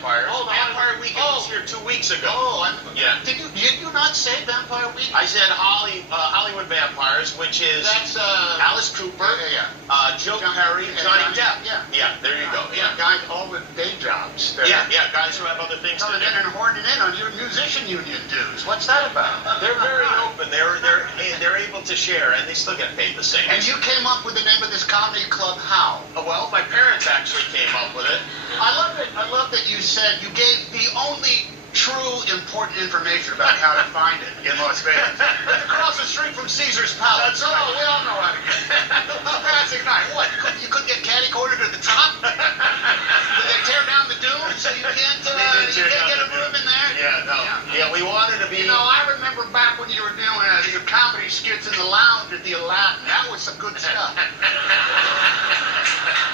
vampires. Oh, Vampire Weekend was here 2 weeks ago. Oh, yeah. Did you not say Vampire Weekend? I said Hollywood Vampires, which is That's Alice Cooper, Joe Perry, and Johnny Depp. Yeah, there you go. Yeah, guys all with day jobs. Yeah, guys who have other things to do. And hoarding in on your musician union dues. What's that about? They're very open. They're able to share, and they still get paid the same. And you came up with the name of this comedy club how? Well, my parents actually came up with it. I love it. I love that you said you gave the only true important information about how to find it in Las Vegas. Across the street from Caesar's Palace. That's right. Oh, we all know how to get it. Classic night. What? You couldn't get caddy cornered at the top? Did they tear down the dunes so you can't get a room in there? Yeah, no. Yeah, we wanted to be. You know, I remember back when you were doing your comedy skits in the lounge at the Aladdin. That was some good stuff.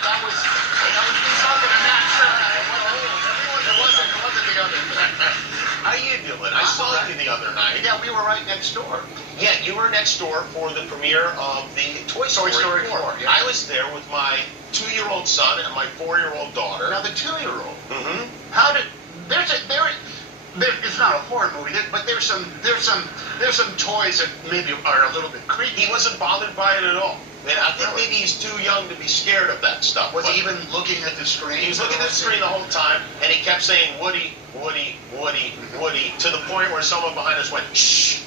That was something I'm not sure. It wasn't the other thing. How you doing? I saw you the other night. Yeah, we were right next door. Yeah, you were next door for the premiere of the Toy Story 4. Yeah. I was there with my 2-year-old son and my 4-year-old daughter. Now the 2-year-old. Mm-hmm. How did it's not a horror movie, but there's some toys that maybe are a little bit creepy. He wasn't bothered by it at all. I think maybe he's too young to be scared of that stuff. Was he even looking at the screen? He was looking at the screen the whole time, and he kept saying, Woody, Woody, Woody, Woody, to the point where someone behind us went, shh.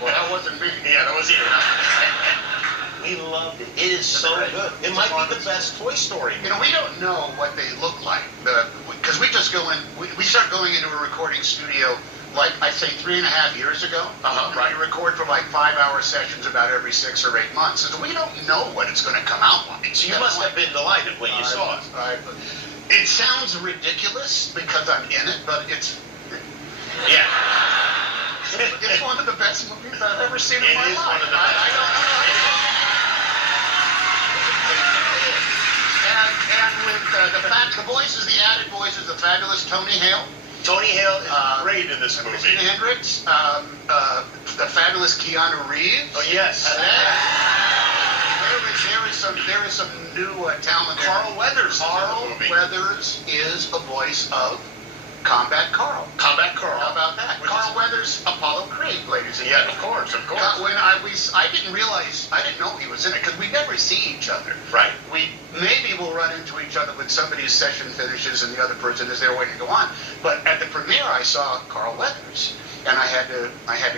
Well, that wasn't me. Yeah, that was you. We loved it. It is so good. It might be the best Toy Story. You know, we don't know what they look like, because we just go in, we start going into a recording studio like, I say 3.5 years ago. Right. You record for like 5-hour sessions about every 6 or 8 months. So we don't know what it's going to come out like. So you must have been delighted when you saw it. It sounds ridiculous because I'm in it, but it's... Yeah. It's one of the best movies I've ever seen in my life. I don't know. And with the voices, the added voices, the fabulous Tony Hale. Tony Hale is great in this movie. Christina Hendricks, the fabulous Keanu Reeves. Oh, yes. There is some new talent. Carl Weathers. Carl Weathers is a voice of Combat Carl. Combat Carl. How about that? Carl Weathers, Apollo Creed, ladies and gentlemen. Yeah, of course. When I didn't realize, I didn't know he was in it, because we never see each other. Right. We maybe will run into each other when somebody's session finishes and the other person is there waiting to go on. But at the premiere, I saw Carl Weathers, and I had to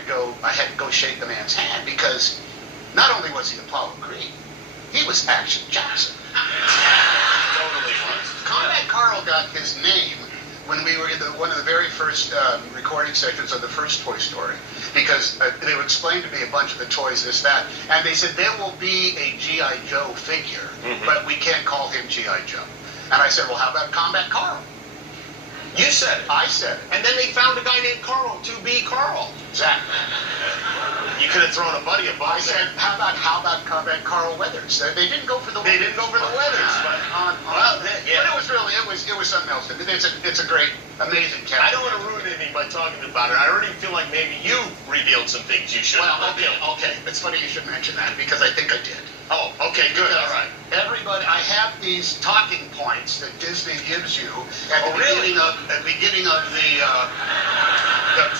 go shake the man's hand, because not only was he Apollo Creed, he was Action Jackson. Totally was. Combat Carl got his name when we were in one of the very first recording sessions of the first Toy Story, because they would explain to me a bunch of the toys, this, that, and they said there will be a G.I. Joe figure, but we can't call him G.I. Joe. And I said, well, how about Combat Carl? You said it. I said it. And then they found a guy named Carl to be Carl. Exactly. You could have thrown a buddy a bone. I said, how about Combat Carl Weathers? They didn't go for the They didn't go for the Weathers, but it was something else. It's a great, amazing cat. I don't want to ruin anything by talking about it. I already feel like maybe you revealed some things you shouldn't have revealed. Okay. It's funny you should mention that, because I think I did. Oh, okay, good. All right. Everybody, I have these talking points that Disney gives you at the beginning of the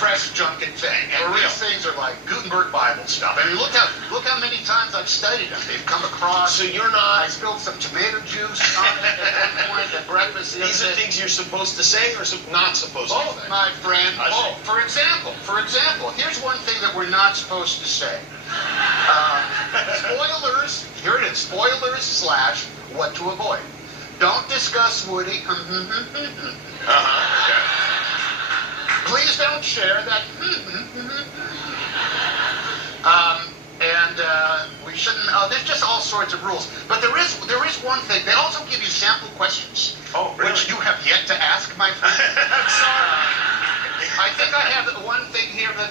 press junket thing. And these things are like Gutenberg Bible stuff. I mean, look how many times I've studied them. They've come across. So you're not. I spilled some tomato juice on it at one point at breakfast. These are things you're supposed to say or not supposed to say? My friend. For example, here's one thing that we're not supposed to say. Spoilers. Here it is. Spoilers / what to avoid. Don't discuss Woody. Please don't share that. We shouldn't. There's just all sorts of rules. But there is one thing. They also give you sample questions. Oh, really? Which you have yet to ask, my friend. I'm sorry. I think I have one thing here that,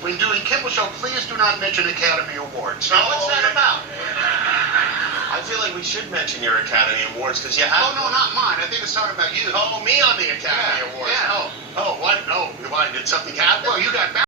when doing Kimmel Show, please do not mention Academy Awards. Now, what's that about? I feel like we should mention your Academy Awards, because you have... Oh, no, not mine. I think it's talking about you. Oh, me on the Academy Awards. Yeah. Oh, what? Oh, why? Did something happen? Well, you got back.